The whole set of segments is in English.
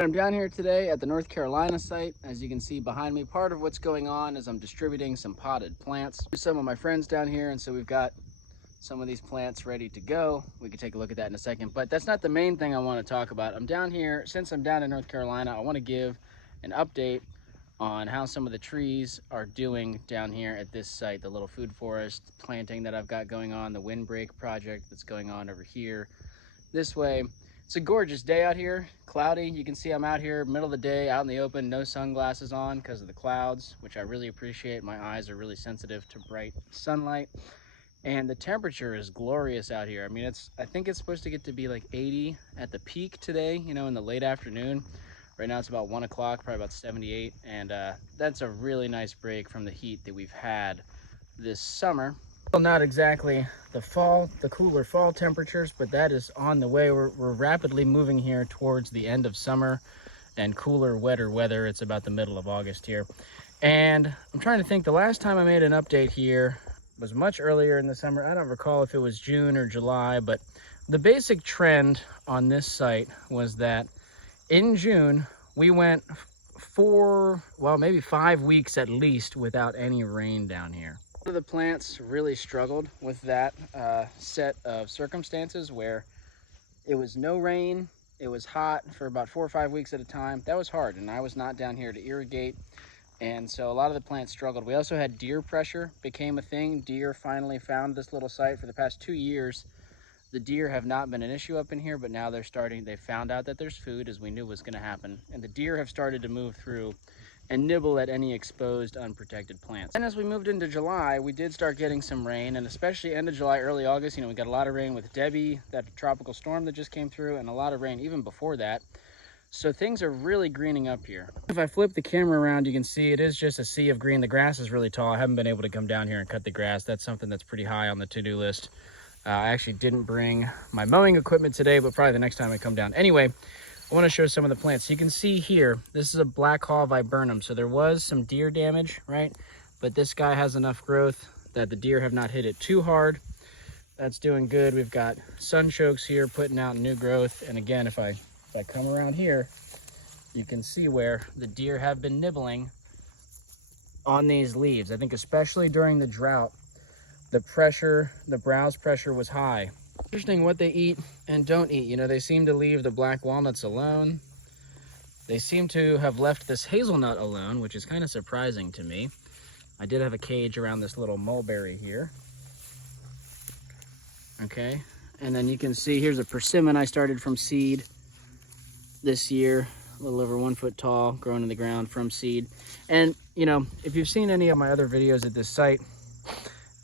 I'm down here today at the North Carolina site. As you can see behind me, part of what's going on is I'm distributing some potted plants to some of my friends down here, and so we've got some of these plants ready to go. We can take a look at that in a second, but that's not the main thing I want to talk about. I'm down here, since I'm down in North Carolina, I want to give an update on how some of the trees are doing down here at this site, the little food forest planting that I've got going on, the Windbreak project that's going on over here this way. It's a gorgeous day out here, cloudy. You can see I'm out here middle of the day, out in the open, no sunglasses on because of the clouds, which I really appreciate. My eyes are really sensitive to bright sunlight. And the temperature is glorious out here. I mean, I think it's supposed to get to be like 80 at the peak today, you know, in the late afternoon. Right now it's about 1 o'clock, probably about 78. And that's a really nice break from the heat that we've had this summer. Well, not exactly the cooler fall temperatures, but that is on the way. We're rapidly moving here towards the end of summer and cooler, wetter weather. It's about the middle of August here. And I'm trying to think, the last time I made an update here was much earlier in the summer. I don't recall if it was June or July, but the basic trend on this site was that in June, we went maybe 5 weeks at least without any rain down here. One of the plants really struggled with that set of circumstances where it was no rain, it was hot for about 4 or 5 weeks at a time. That was hard, and I was not down here to irrigate, and so a lot of the plants struggled. We also had deer pressure became a thing. Deer finally found this little site. For the past 2 years, the deer have not been an issue up in here, but now they found out that there's food, as we knew was going to happen, and the deer have started to move through and nibble at any exposed, unprotected plants. And as we moved into July, we did start getting some rain, and especially end of July, early August, you know, we got a lot of rain with Debbie, that tropical storm that just came through, and a lot of rain even before that. So things are really greening up here. If I flip the camera around, you can see it is just a sea of green. The grass is really tall. I haven't been able to come down here and cut the grass. That's something that's pretty high on the to-do list. I actually didn't bring my mowing equipment today, but probably the next time I come down. Anyway, I want to show some of the plants. So you can see here, this is a black haw viburnum. So there was some deer damage, right? But this guy has enough growth that the deer have not hit it too hard. That's doing good. We've got sunchokes here putting out new growth. And again, if I come around here, you can see where the deer have been nibbling on these leaves. I think especially during the drought, the browse pressure was high. Interesting what they eat and don't eat. You know, they seem to leave the black walnuts alone. They seem to have left this hazelnut alone, which is kind of surprising to me. I did have a cage around this little mulberry here. Okay, and then you can see here's a persimmon I started from seed this year, a little over 1 foot tall, growing in the ground from seed. And you know, if you've seen any of my other videos at this site,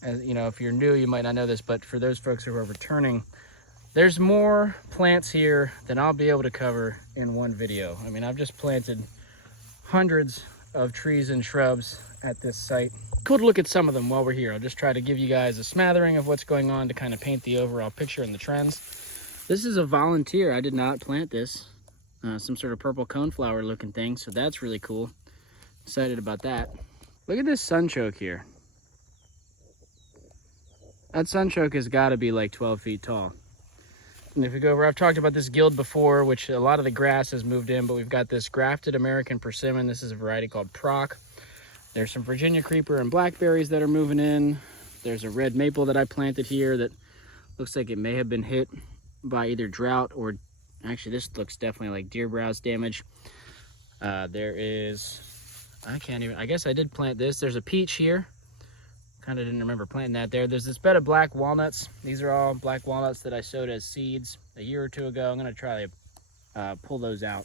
as you know, if you're new, you might not know this, but for those folks who are returning, there's more plants here than I'll be able to cover in one video. I mean, I've just planted hundreds of trees and shrubs at this site. Cool to look at some of them while we're here. I'll just try to give you guys a smattering of what's going on to kind of paint the overall picture and the trends. This is a volunteer. I did not plant this. Some sort of purple coneflower looking thing, so that's really cool. Excited about that. Look at this sunchoke here. That sunchoke has got to be like 12 feet tall. And if we go over, I've talked about this guild before, which a lot of the grass has moved in, but we've got this grafted American persimmon. This is a variety called Proc. There's some Virginia creeper and blackberries that are moving in. There's a red maple that I planted here that looks like it may have been hit by either drought or, actually this looks definitely like deer browse damage. There is, I guess I did plant this. There's a peach here. Kind of didn't remember planting that there. There's this bed of black walnuts. These are all black walnuts that I sowed as seeds a year or two ago. I'm going to try to pull those out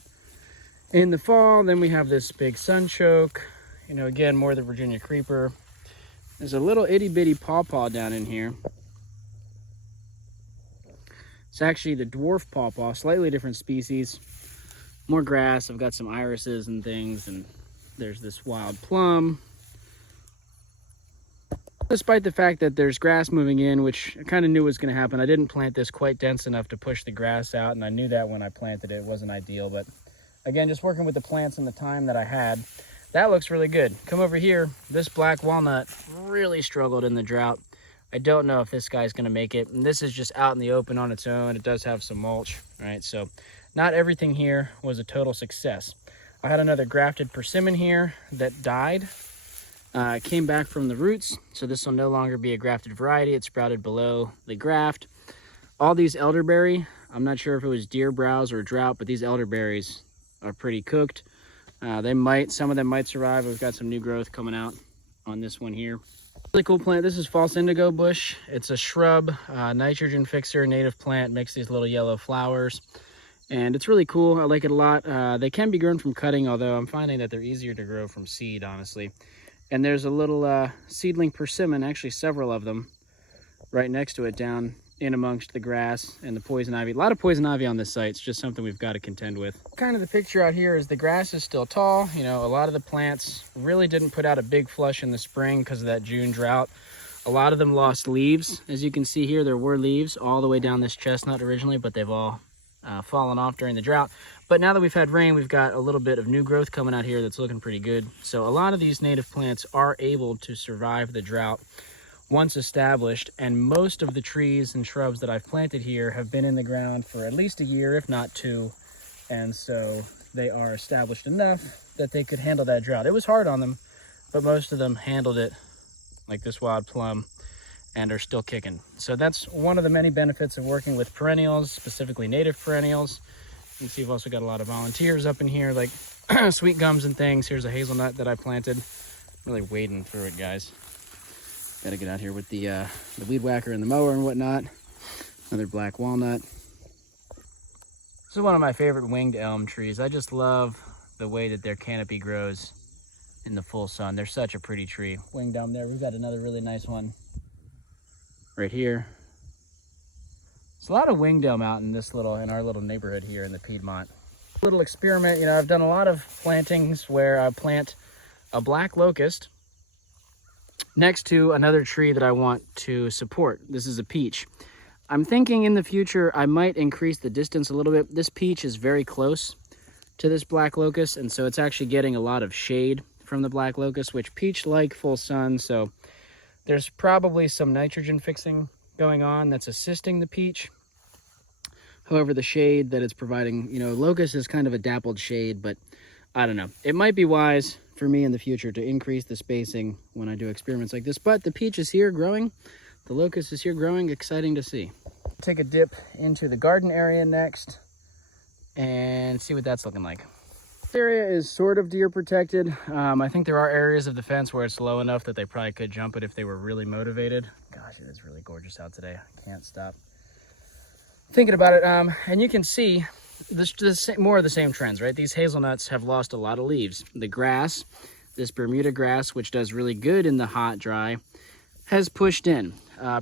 in the fall. Then we have this big sunchoke. You know, again, more of the Virginia creeper. There's a little itty bitty pawpaw down in here. It's actually the dwarf pawpaw, slightly different species. More grass. I've got some irises and things, and there's this wild plum. Despite the fact that there's grass moving in, which I kind of knew was going to happen, I didn't plant this quite dense enough to push the grass out, and I knew that when I planted it. It wasn't ideal, but again, just working with the plants and the time that I had, that looks really good. Come over here, this black walnut really struggled in the drought. I don't know if this guy's going to make it, and this is just out in the open on its own. It does have some mulch, right? So not everything here was a total success. I had another grafted persimmon here that died. It came back from the roots, so this will no longer be a grafted variety. It sprouted below the graft. All these elderberry, I'm not sure if it was deer browse or drought, but these elderberries are pretty cooked. Some of them might survive. We've got some new growth coming out on this one here. Really cool plant. This is false indigo bush. It's a shrub, nitrogen fixer, native plant, makes these little yellow flowers. And it's really cool. I like it a lot. They can be grown from cutting, although I'm finding that they're easier to grow from seed, honestly. And there's a little seedling persimmon, actually several of them, right next to it down in amongst the grass and the poison ivy. A lot of poison ivy on this site. It's just something we've got to contend with. Kind of the picture out here is the grass is still tall. You know, a lot of the plants really didn't put out a big flush in the spring because of that June drought. A lot of them lost leaves. As you can see here, there were leaves all the way down this chestnut originally, but they've all fallen off during the drought. But now that we've had rain, we've got a little bit of new growth coming out here that's looking pretty good. So a lot of these native plants are able to survive the drought once established, and most of the trees and shrubs that I've planted here have been in the ground for at least a year, if not two, and so they are established enough that they could handle that drought. It was hard on them, but most of them handled it, like this wild plum, and are still kicking. So that's one of the many benefits of working with perennials, specifically native perennials. You can see we've also got a lot of volunteers up in here, like sweet gums and things. Here's a hazelnut that I planted. I'm really wading through it, guys. Got to get out here with the weed whacker and the mower and whatnot. Another black walnut. This is one of my favorite winged elm trees. I just love the way that their canopy grows in the full sun. They're such a pretty tree. Winged elm there. We've got another really nice one right here. There's a lot of winged elm out in our little neighborhood here in the Piedmont. Little experiment, you know, I've done a lot of plantings where I plant a black locust next to another tree that I want to support. This is a peach. I'm thinking in the future I might increase the distance a little bit. This peach is very close to this black locust, and so it's actually getting a lot of shade from the black locust, which peach like full sun, so there's probably some nitrogen fixing going on that's assisting the peach. However, the shade that it's providing, you know, locust is kind of a dappled shade, but I don't know. It might be wise for me in the future to increase the spacing when I do experiments like this. But the peach is here growing. The locust is here growing. Exciting to see. Take a dip into the garden area next and see what that's looking like. This area is sort of deer protected. I think there are areas of the fence where it's low enough that they probably could jump it if they were really motivated. Gosh, it is really gorgeous out today. I can't stop thinking about it. And you can see more of the same trends, right? These hazelnuts have lost a lot of leaves. The grass, this Bermuda grass, which does really good in the hot, dry, has pushed in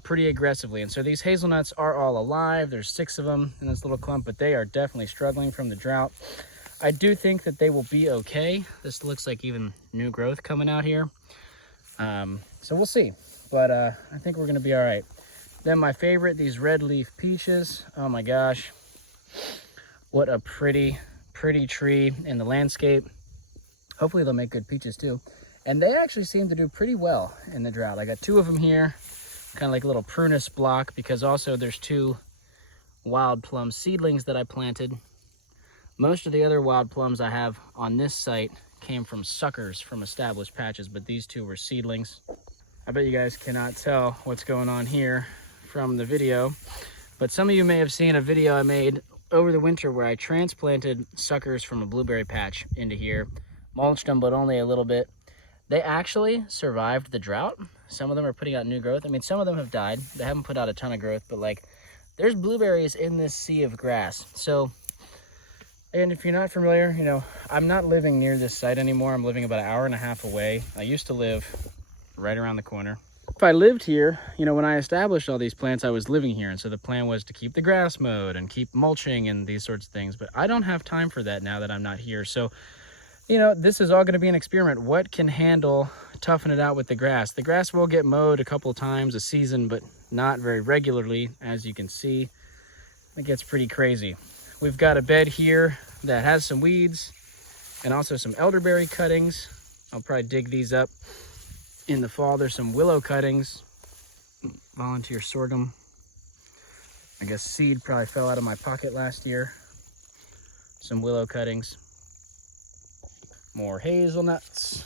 pretty aggressively. And so these hazelnuts are all alive. There's 6 of them in this little clump, but they are definitely struggling from the drought. I do think that they will be okay. This looks like even new growth coming out here. So we'll see, but I think we're gonna be all right. Then my favorite, these red leaf peaches. Oh my gosh. What a pretty tree in the landscape. Hopefully they'll make good peaches too. And they actually seem to do pretty well in the drought. I got 2 of them here, kind of like a little prunus block, because also there's 2 wild plum seedlings that I planted. Most of the other wild plums I have on this site came from suckers from established patches, but these 2 were seedlings. I bet you guys cannot tell what's going on here from the video, but some of you may have seen a video I made over the winter where I transplanted suckers from a blueberry patch into here, mulched them, but only a little bit. They actually survived the drought. Some of them are putting out new growth. I mean, some of them have died. They haven't put out a ton of growth, but like, there's blueberries in this sea of grass. So, and if you're not familiar, you know, I'm not living near this site anymore. I'm living about an hour and a half away. I used to live right around the corner. If I lived here, you know, when I established all these plants, I was living here. And so the plan was to keep the grass mowed and keep mulching and these sorts of things. But I don't have time for that now that I'm not here. So, you know, this is all going to be an experiment. What can handle toughing it out with the grass? The grass will get mowed a couple of times a season, but not very regularly. As you can see, it gets pretty crazy. We've got a bed here that has some weeds and also some elderberry cuttings. I'll probably dig these up in the fall. There's some willow cuttings, volunteer sorghum. I guess seed probably fell out of my pocket last year. some willow cuttings, more hazelnuts.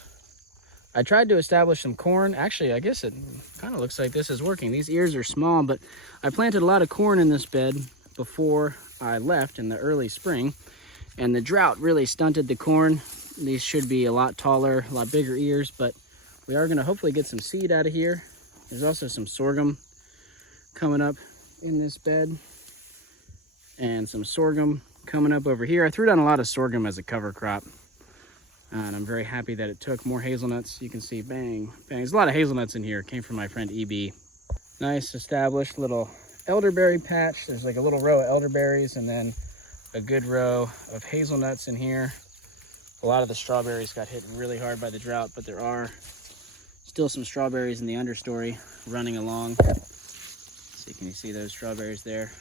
I tried to establish some corn. Actually, I guess it kind of looks like this is working. These ears are small, but I planted a lot of corn in this bed before I left in the early spring, and the drought really stunted the corn. These should be a lot taller, a lot bigger ears, but we are gonna hopefully get some seed out of here. There's also some sorghum coming up in this bed, and some sorghum coming up over here. I threw down a lot of sorghum as a cover crop, and I'm very happy that it took. More hazelnuts. You can see, bang, bang. There's a lot of hazelnuts in here. It came from my friend EB. Nice established little elderberry patch. There's like a little row of elderberries and then a good row of hazelnuts in here. A lot of the strawberries got hit really hard by the drought, but there are still some strawberries in the understory running along. So can you see those strawberries there?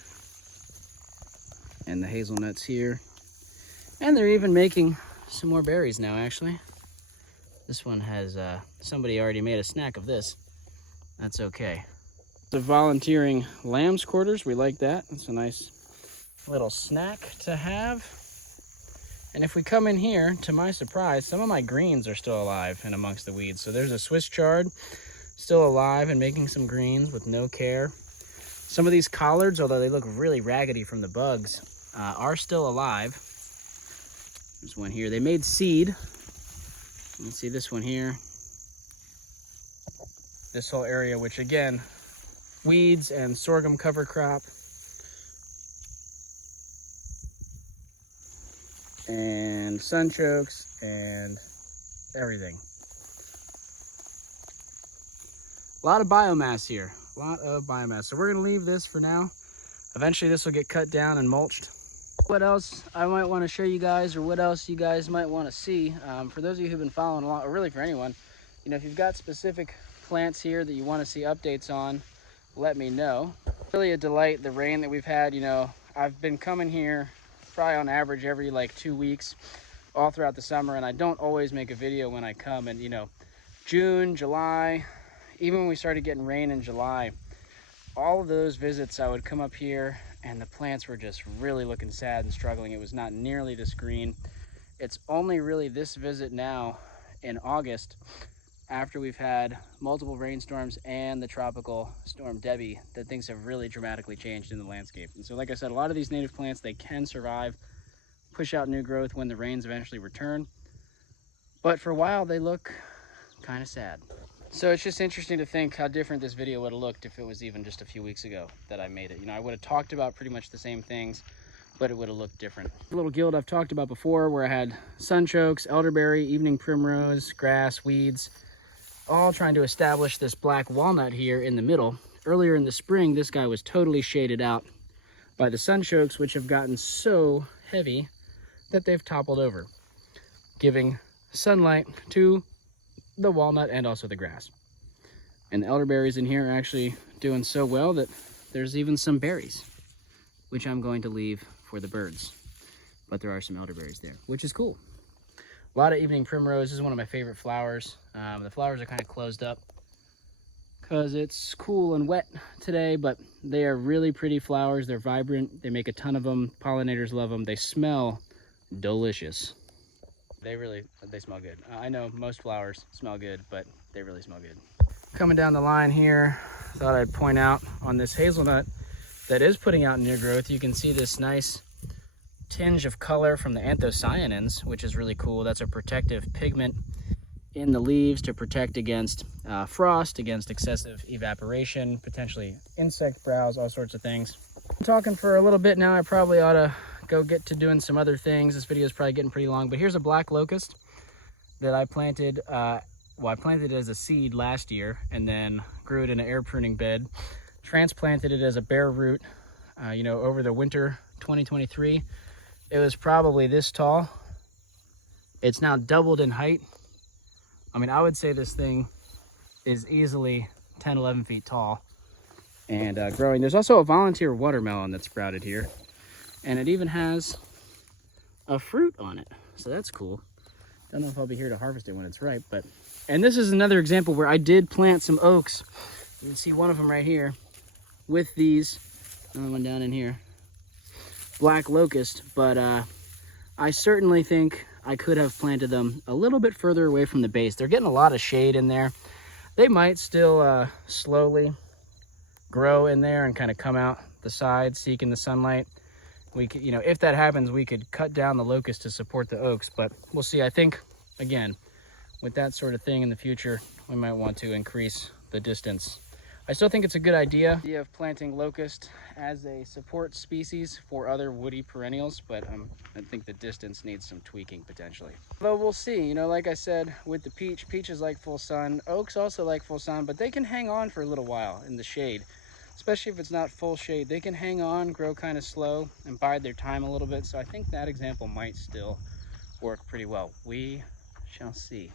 And the hazelnuts here. And they're even making some more berries now, actually. This one has, somebody already made a snack of this. That's okay. The volunteering lamb's quarters, we like that. It's a nice little snack to have. And if we come in here, to my surprise, some of my greens are still alive and amongst the weeds. So there's a Swiss chard still alive and making some greens with no care. Some of these collards, although they look really raggedy from the bugs, are still alive. There's one here. They made seed. You can see this one here. This whole area, which again, weeds and sorghum cover crop. And sunchokes and everything. A lot of biomass here. A lot of biomass. So we're gonna leave this for now. Eventually this will get cut down and mulched. What else I might want to show you guys, or what else you guys might want to see, for those of you who've been following along, or really for anyone, you know, if you've got specific plants here that you want to see updates on, let me know. Really a delight, the rain that we've had. You know, I've been coming here probably on average every like 2 weeks all throughout the summer, and I don't always make a video when I come. And you know, June, July, even when we started getting rain in July, all of those visits I would come up here and the plants were just really looking sad and struggling. It was not nearly this green. It's only really this visit now in August, after we've had multiple rainstorms and the tropical storm Debbie, that things have really dramatically changed in the landscape. And so like I said, a lot of these native plants, they can survive, push out new growth when the rains eventually return. But for a while they look kind of sad. So it's just interesting to think how different this video would have looked if it was even just a few weeks ago that I made it. You know, I would have talked about pretty much the same things, but it would have looked different. A little guild I've talked about before, where I had sunchokes, elderberry, evening primrose, grass, weeds, all trying to establish this black walnut here in the middle. Earlier in the spring, this guy was totally shaded out by the sunchokes, which have gotten so heavy that they've toppled over, giving sunlight to the walnut and also the grass. And the elderberries in here are actually doing so well that there's even some berries, which I'm going to leave for the birds. But there are some elderberries there, which is cool. A lot of evening primrose. This is one of my favorite flowers. The flowers are kind of closed up because it's cool and wet today, but they are really pretty flowers. They're vibrant. They make a ton of them. Pollinators love them. They smell delicious. They smell good. I know most flowers smell good, but they really smell good. Coming down the line here, thought I'd point out on this hazelnut that is putting out new growth, you can see this nice tinge of color from the anthocyanins, which is really cool. That's a protective pigment in the leaves to protect against frost, against excessive evaporation, potentially insect browse, all sorts of things. I'm talking for a little bit now. I probably ought to go get to doing some other things. This video is probably getting pretty long, but here's a black locust that I planted. I planted it as a seed last year and then grew it in an air pruning bed, transplanted it as a bare root, you know, over the winter 2023. It was probably this tall. It's now doubled in height. I mean, I would say this thing is easily 10, 11 feet tall and growing. There's also a volunteer watermelon that sprouted here, and it even has a fruit on it. So that's cool. Don't know if I'll be here to harvest it when it's ripe, but, and this is another example where I did plant some oaks. You can see one of them right here with these, another one down in here, black locust, but I certainly think I could have planted them a little bit further away from the base. They're getting a lot of shade in there. They might still slowly grow in there and kind of come out the side seeking the sunlight. We could, you know, if that happens, we could cut down the locust to support the oaks, but we'll see. I think, again, with that sort of thing in the future, we might want to increase the distance. I still think it's a good idea of planting locust as a support species for other woody perennials, but I think the distance needs some tweaking potentially. Though we'll see, you know, like I said, with the peaches like full sun, oaks also like full sun, but they can hang on for a little while in the shade, especially if it's not full shade. They can hang on, grow kind of slow, and bide their time a little bit, so I think that example might still work pretty well. We shall see.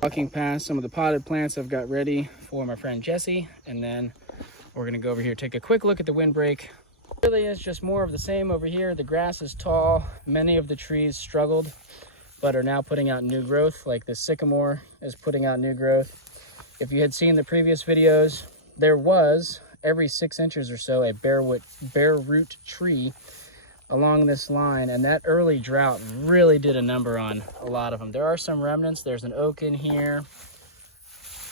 Walking past some of the potted plants I've got ready for my friend Jesse, and then we're gonna go over here, take a quick look at the windbreak. Really is just more of the same over here. The grass is tall. Many of the trees struggled, but are now putting out new growth, like this sycamore is putting out new growth. If you had seen the previous videos, there was every 6 inches or so a bare root tree along this line, and that early drought really did a number on a lot of them. There are some remnants. There's an oak in here.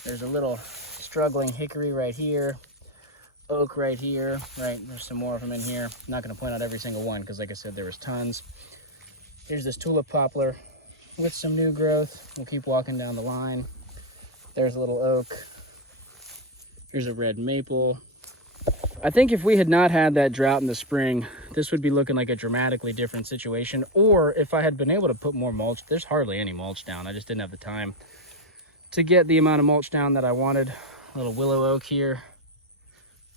There's a little struggling hickory right here. Oak right here. Right, there's some more of them in here. I'm not going to point out every single one because, like I said, there was tons. Here's this tulip poplar with some new growth. We'll keep walking down the line. There's a little oak. Here's a red maple. I think if we had not had that drought in the spring, this would be looking like a dramatically different situation. Or if I had been able to put more mulch, there's hardly any mulch down. I just didn't have the time to get the amount of mulch down that I wanted. A little willow oak here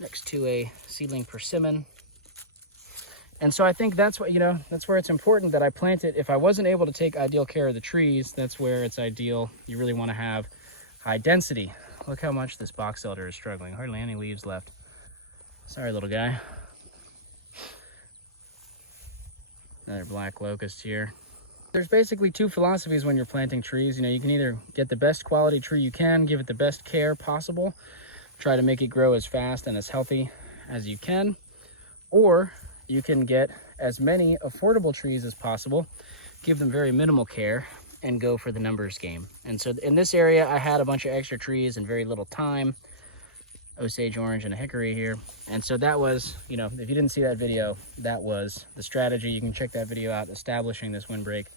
next to a seedling persimmon. And so I think that's what, you know, that's where it's important that I plant it. If I wasn't able to take ideal care of the trees, that's where it's ideal. You really want to have high density. Look how much this box elder is struggling. Hardly any leaves left. Sorry, little guy. Another black locust here. There's basically two philosophies when you're planting trees. You know, you can either get the best quality tree you can, give it the best care possible, try to make it grow as fast and as healthy as you can, or you can get as many affordable trees as possible, give them very minimal care, and go for the numbers game. And so in this area, I had a bunch of extra trees and very little time. Osage orange and a hickory here. And so that was, you know, if you didn't see that video, that was the strategy. You can check that video out, establishing this windbreak,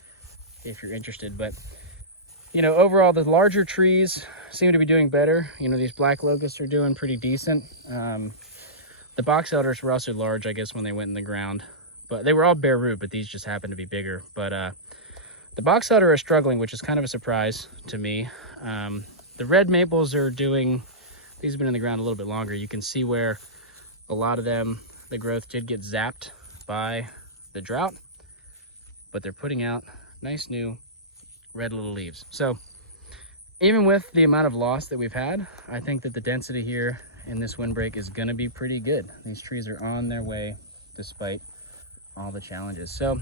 if you're interested. But, you know, overall, the larger trees seem to be doing better. You know, these black locusts are doing pretty decent. The box elders were also large, I guess, when they went in the ground. But they were all bare root, but these just happened to be bigger. But the box elder are struggling, which is kind of a surprise to me. The red maples are doing... These have been in the ground a little bit longer. You can see where a lot of them, the growth did get zapped by the drought, but they're putting out nice new red little leaves. So even with the amount of loss that we've had, I think that the density here in this windbreak is going to be pretty good. These trees are on their way despite all the challenges. So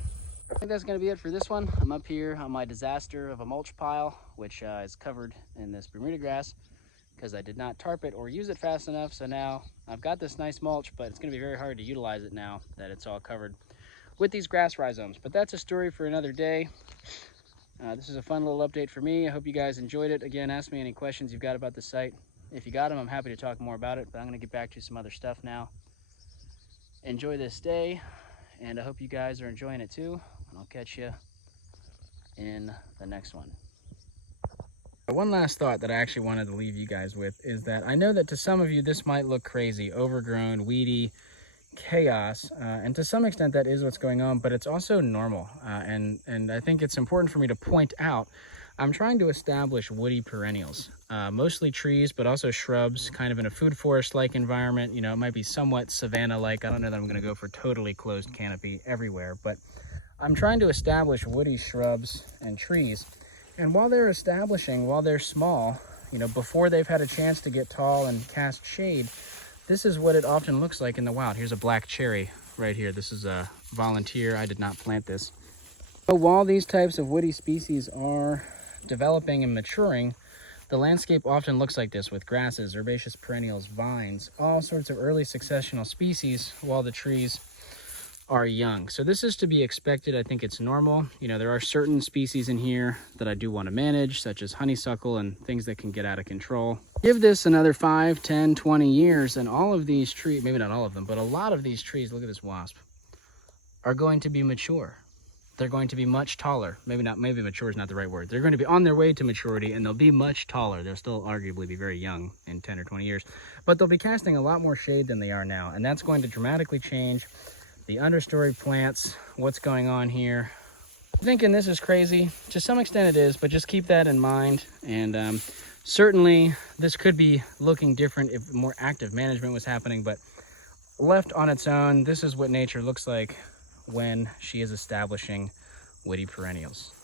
I think that's going to be it for this one. I'm up here on my disaster of a mulch pile, which is covered in this Bermuda grass, because I did not tarp it or use it fast enough. So now I've got this nice mulch, but it's going to be very hard to utilize it now that it's all covered with these grass rhizomes. But that's a story for another day. This is a fun little update for me. I hope you guys enjoyed it. Again, ask me any questions you've got about the site. If you got them, I'm happy to talk more about it, but I'm going to get back to some other stuff now. Enjoy this day, and I hope you guys are enjoying it too. And I'll catch you in the next one. One last thought that I actually wanted to leave you guys with is that I know that to some of you this might look crazy, overgrown, weedy, chaos, and to some extent that is what's going on, but it's also normal. And I think it's important for me to point out, I'm trying to establish woody perennials, mostly trees, but also shrubs, kind of in a food forest-like environment. You know, it might be somewhat savanna-like. I don't know that I'm going to go for totally closed canopy everywhere, but I'm trying to establish woody shrubs and trees. And while they're establishing, while they're small, you know, before they've had a chance to get tall and cast shade, this is what it often looks like in the wild. Here's a black cherry right here. This is a volunteer. I did not plant this. But while these types of woody species are developing and maturing, the landscape often looks like this, with grasses, herbaceous perennials, vines, all sorts of early successional species, while the trees are young. So this is to be expected. I think it's normal. You know, there are certain species in here that I do want to manage, such as honeysuckle and things that can get out of control. Give this another 5, 10, 20 years and all of these trees, maybe not all of them, but a lot of these trees, look at this wasp, are going to be mature. They're going to be much taller. Maybe mature is not the right word. They're going to be on their way to maturity and they'll be much taller. They'll still arguably be very young in 10 or 20 years, but they'll be casting a lot more shade than they are now. And that's going to dramatically change the understory plants, what's going on here. Thinking this is crazy, to some extent it is, but just keep that in mind. And certainly this could be looking different if more active management was happening, but left on its own, this is what nature looks like when she is establishing woody perennials.